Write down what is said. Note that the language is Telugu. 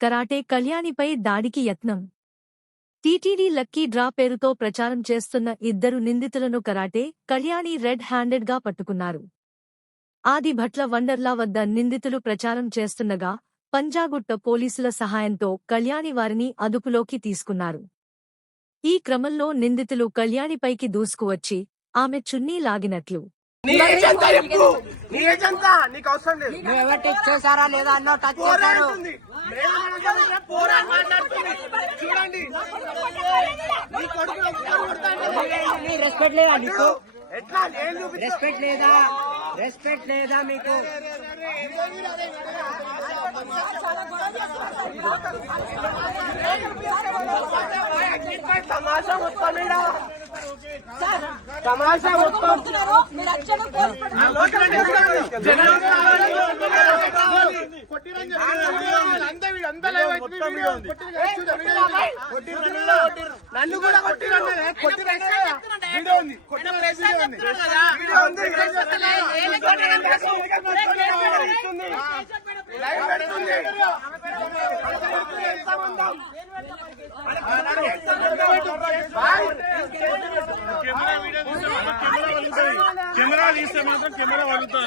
కరాటే కళ్యాణిపై దాడికి యత్నం. టీటీడీ లక్కీ డ్రా పేరుతో ప్రచారం చేస్తున్న ఇద్దరు నిందితులను కరాటే కళ్యాణి రెడ్ హ్యాండెడ్గా పట్టుకున్నారు. ఆదిభట్ల వండర్లా వద్ద నిందితులు ప్రచారం చేస్తుండగా పంజాగుట్ట పోలీసుల సహాయంతో కళ్యాణి వారిని అదుపులోకి తీసుకున్నారు. ఈ క్రమంలో నిందితులు కళ్యాణిపైకి దూసుకువచ్చి ఆమె చున్నీ లాగినట్లు రెస్పెక్ట్ లేదా మీకు? తమాషా మొత్తం తమాషా మొత్తం నన్ను కూడా కెమెరా తీస్తే మాత్రం కెమెరా వదులుతా